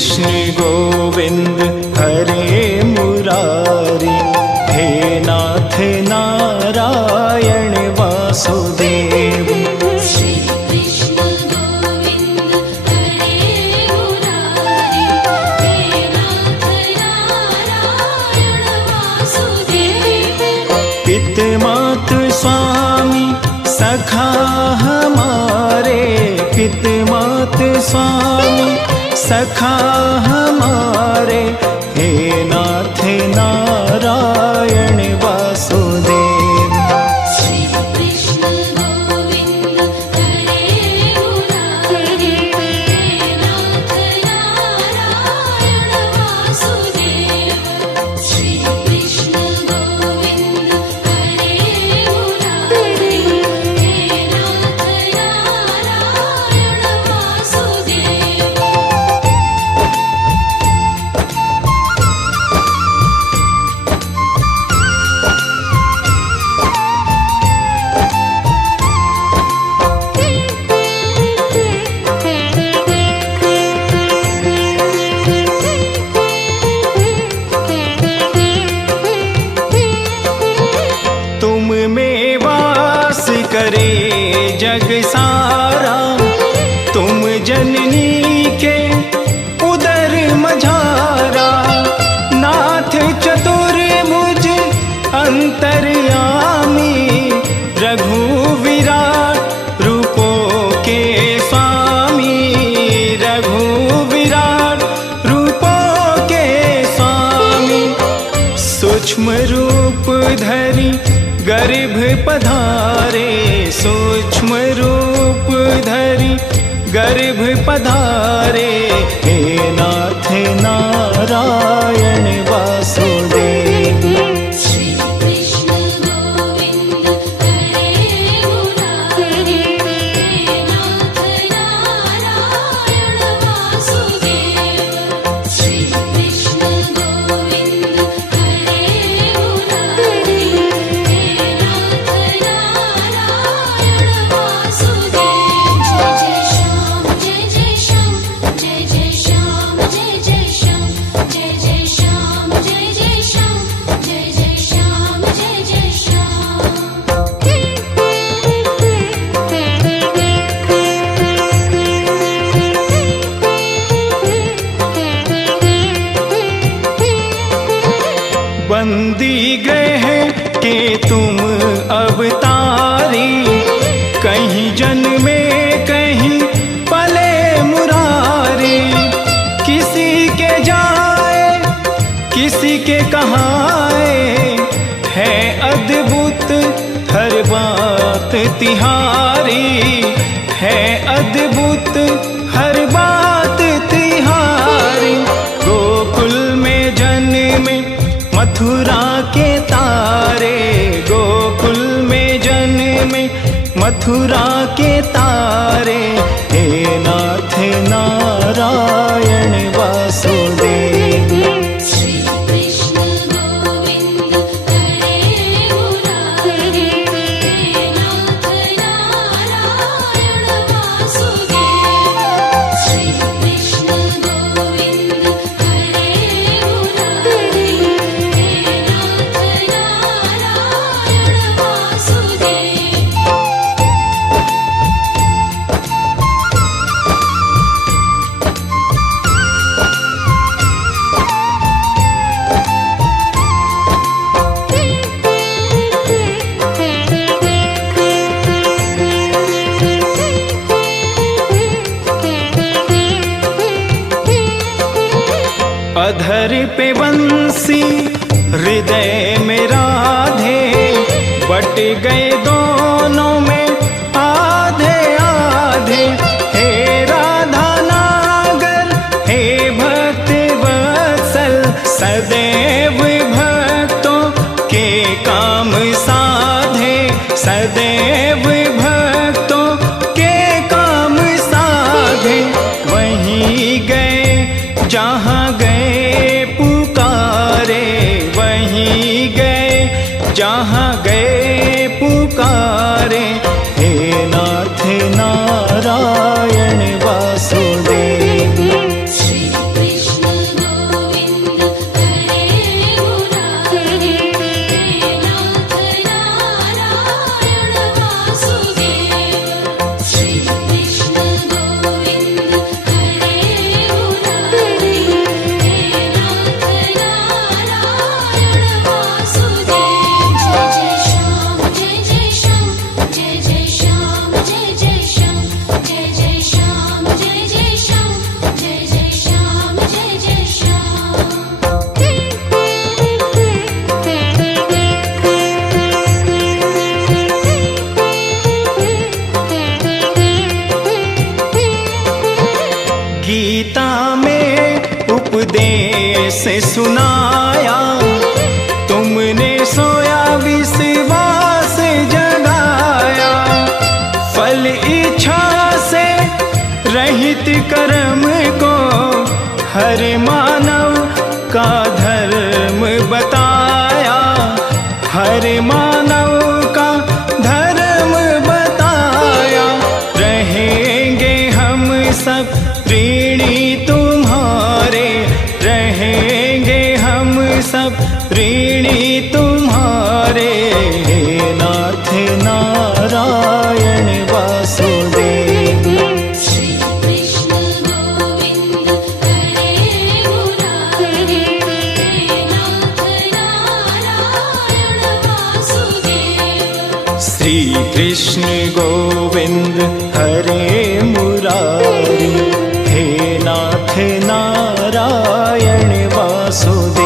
कृष्ण गोविंद हरे मुरारी, हे नाथ नारायण वासुदेव। श्री कृष्ण गोविंद हरे मुरारी, हे नाथ नारायण वासुदेव। पित मात स्वामी सखा हमारे, पित मात स्वामी सखा हमारे, हे नाथ नारायण वासुदेव। श्री कृष्ण गोविंद हरे मुरारी, हे नाथ नारायण वासुदेव। श्री कृष्ण गोविंद हरे मुरारी, हे नाथ नारायण वासुदेव। तुम में वास करे जग सारा, तुम जननी के उदर मझारा। नाथ चतुर्भुज अंतर्यामी, रघु विराट रूपों के स्वामी, रघु विराट रूपों के स्वामी। सूक्ष्म रूप धरि गर्भ पधारे, सूक्ष्म रूप धरि गर्भ पधारे, हे नाथ नारायण वासुदेव। श्री कृष्ण गोविंद हरे मुरारी, हे नाथ नारायण वासुदेव। श्री कृष्ण गोविंद हरे मुरारी, हे नाथ नारायण वासुदेव। जय जय श्याम जय जय श्याम, जय जय श्याम जय जय श्याम, जय जय श्याम जय जय श्याम, जय जय श्याम। बंदी ग्रह के तुम अवतारी, कहीं जन्मे कहीं पले मुरारी। किसी के जाए किसी के कहाए, है अद्भुत हर बात तिहारी, है अद्भुत हर बात तिहारी। गोकुल में जन्मे मथुरा के तारे, गोकुल में जन्मे मथुरा के तारे, हे नाथ नारायण वासुदेव। श्री कृष्ण गोविंद हरे मुरारी, हे नाथ नारायण वासुदेव। श्री कृष्ण गोविंद हरे मुरारी, हे नाथ नारायण वासुदेव। अधर पे बंसी हृदय में राधे, बट गए दोनों में आधे आधे। हे राधा नागर हे भक्त वत्सल, सदैव भक्तों के काम साधे, सदैव भक्तों के काम साधे। वहीं गए जहाँ गए पुकारे, वहीं गए जहाँ गए पुकारे, हे नाथ नारायण वासुदेव। श्री कृष्ण गीता में उपदेश सुनाया, तुमने सोया विश्वास जगाया। फल इच्छा से रहित कर्म को हर मानव का धर्म बताया, हर मानव का धर्म बताया। रहेंगे हम सब ऋणी तुम्हारे, रहेंगे हम सब ऋणी तुम्हारे। हे नाथ नारायण वासुदेव। श्री कृष्ण गोविंद हरे मुरारी, हे नाथ नारायण वासुदेव। श्री कृष्ण गोविंद हरे मुरारी, हे नाथ नारायण वासुदेव।